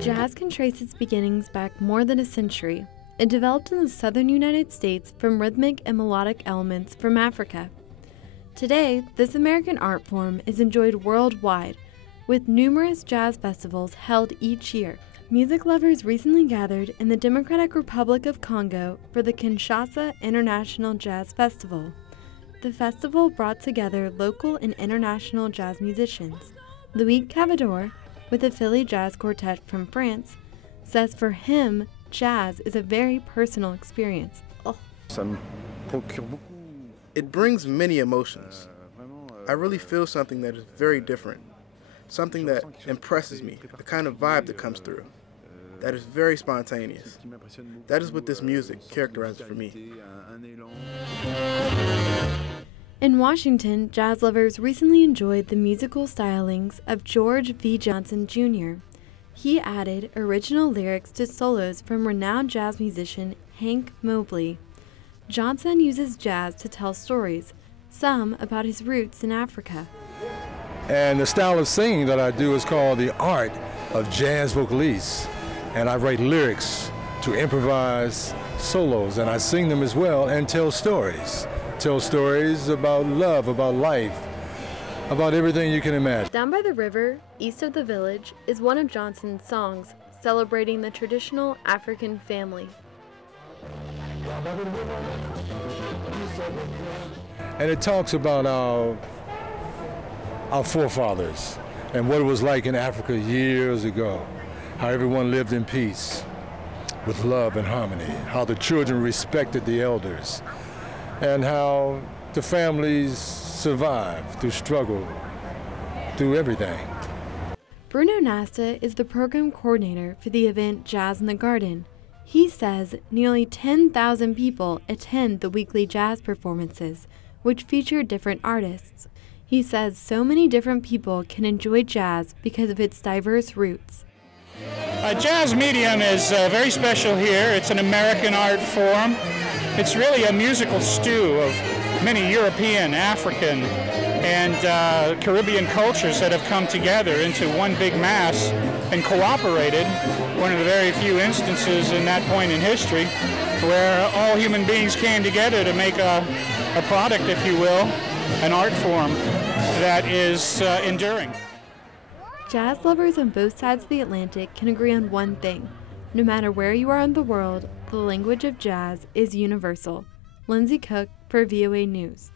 Jazz can trace its beginnings back more than a century. It developed in the southern United States from rhythmic and melodic elements from Africa. Today, this American art form is enjoyed worldwide, with numerous jazz festivals held each year. Music lovers recently gathered in the Democratic Republic of Congo for the Kinshasa International Jazz Festival. The festival brought together local and international jazz musicians. Louis Cavador, with the Philly Jazz Quartet from France, says for him, jazz is a very personal experience. It brings many emotions. I really feel something that is very different, something that impresses me, the kind of vibe that comes through, that is very spontaneous. That is what this music characterizes for me. In Washington, jazz lovers recently enjoyed the musical stylings of George V. Johnson, Jr. He added original lyrics to solos from renowned jazz musician Hank Mobley. Johnson uses jazz to tell stories, some about his roots in Africa. And the style of singing that I do is called the art of jazz vocalese. And I write lyrics to improvise solos, and I sing them as well and tell stories. Tell stories about love, about life, about everything you can imagine. Down by the river, east of the village, is one of Johnson's songs celebrating the traditional African family. And it talks about our forefathers and what it was like in Africa years ago, how everyone lived in peace with love and harmony, how the children respected the elders, and how the families survived through struggle, through everything. Bruno Nasta is the program coordinator for the event Jazz in the Garden. He says nearly 10,000 people attend the weekly jazz performances, which feature different artists. He says so many different people can enjoy jazz because of its diverse roots. Jazz medium is very special here. It's an American art form. It's really a musical stew of many European, African, and Caribbean cultures that have come together into one big mass and cooperated. One of the very few instances in that point in history where all human beings came together to make a product, if you will, an art form that is enduring. Jazz lovers on both sides of the Atlantic can agree on one thing. No matter where you are in the world, the language of jazz is universal. Lindsay Cook for VOA News.